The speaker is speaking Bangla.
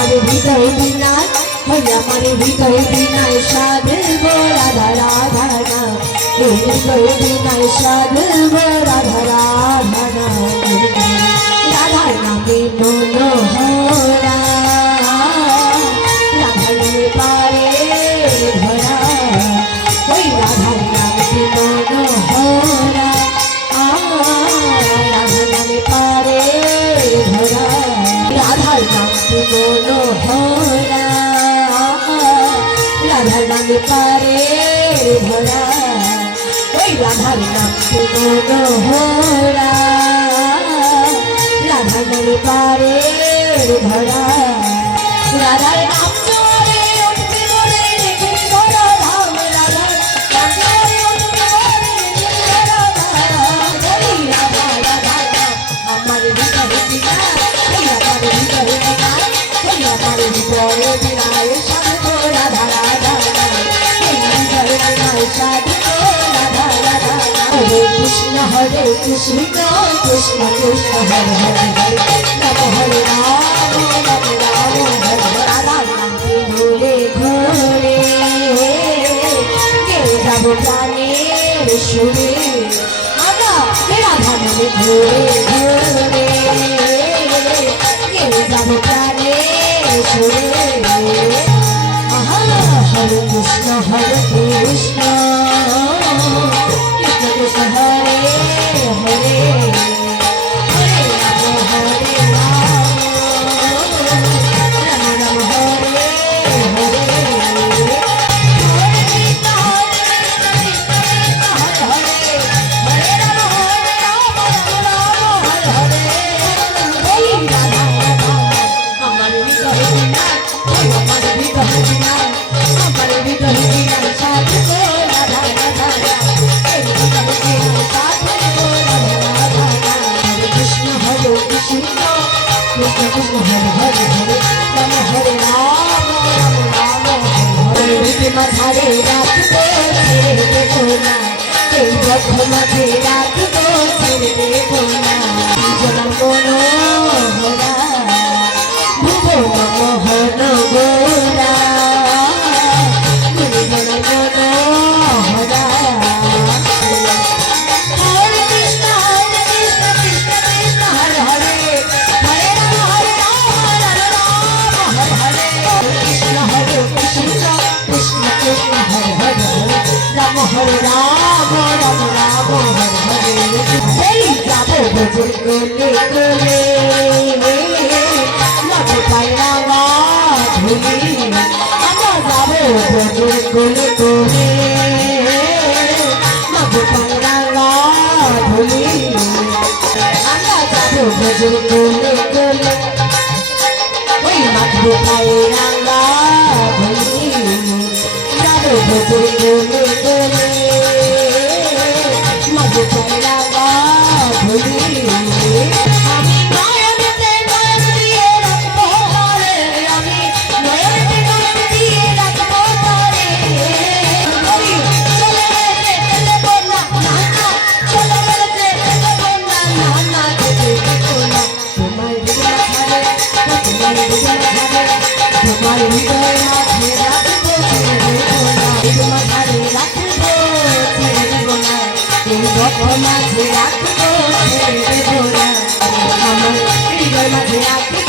আমার হৃদয় বিনায় আমার হৃদয় বিনায় সাধব রাধা রাধা নাম হৃদয় বিনায় সাধব রাধা রাধা নাম রাধার নামে মনোহরা রাধার নামে পারে ধরা ওই রাধার নামে মনোহরা রাধার নামে পারে ধরা রাধার নামে মনোহরা রাধার নামে পারে ধরা ওই রাধার নামে মনোহরা রাধার নামে পারে ধরা রাধার নাম চলে উঠবে বলে দেখে ধরা ধাম রাধার নাম চলে উঠবে বলে দেখে ধরা ধাম বলি রাধা রাধা আমার হৃদয় বিনায় আমার হৃদয় বিনায় আমার হৃদয় বিনায় সাধব রাধা রাধা হৃদয় বিনায় সাধব রাধা রাধা হরে কৃষ্ণ কৃষ্ণ কৃষ্ণ হরে হরে নম হরে রাম রাম হরে রাধা নামে ঘুরে ঘুরে কে যাব প্রাণের সুরে আমরা রাধা নামে ঘুরে ঘুরে কে যাব প্রাণের সুরে হরে কৃষ্ণ কৃষ্ণ কৃষ্ণ হরে হরে হরে রাম হরে রাম রাম রাম হরে হরে হরে কৃষ্ণ হরে হরে রাম হরে রাম রাম রাম হরে হরে রাধা রাধা আমার হৃদয় বিনায় আমার হৃদয় বিনায় আমার হৃদয় বিনায় সাধব রাধা রাধা কৃষ্ণ কৃষ্ণ কৃষ্ণ হরে হরে হরে রাম হরে রাম রাম রাম হরে হরে মাঝারে রাখবো ছেড়ে দেবো না এই বদ্ধ মাঝে রাখবো ছেড়ে দেবো না জনার কোনো হরা ভুবন মোহন গোরা জনার কোনো হরা হরে কৃষ্ণ কৃষ্ণ কৃষ্ণ হরে হরে হরে রাম রাম হরে হরে কৃষ্ণ কৃষ্ণ কৃষ্ণ কৃষ্ণ হরে হরে রাম হরে রাম রাম রাম হরে হরে এই যাব ভজন কোলে কোলে নট পায়রা ধুলি আমরা যাব ভজন কোলে কোলে নট পায়রা ধুলি আমরা যাব ভজন কোলে কোলে ওই মাঠব পায়রা ধুলি যাব ভজন কোলে কোলে মাঠব পায়রা ধুলি আমি নয়নতে নয়ন দিয়ে রাখবো রে আমি নয়নতে নয়ন দিয়ে রাখবো রে চলে গেছে চলে বললা না না চলে গেছে চলে বললা না না যেতে দেবো না তোমার হৃদয় ছাড়ে তোমার হৃদয় ছাড়ে তোমার হৃদয় মাঝে রাখবো ছেড়ে দেবো না তোমার ছাড়ে রাখবো ছেড়ে দেবো না এই বদ্ধ মাঝে রাখবো ছেড়ে দেবো না আমার হৃদয় মাঝে রাখবো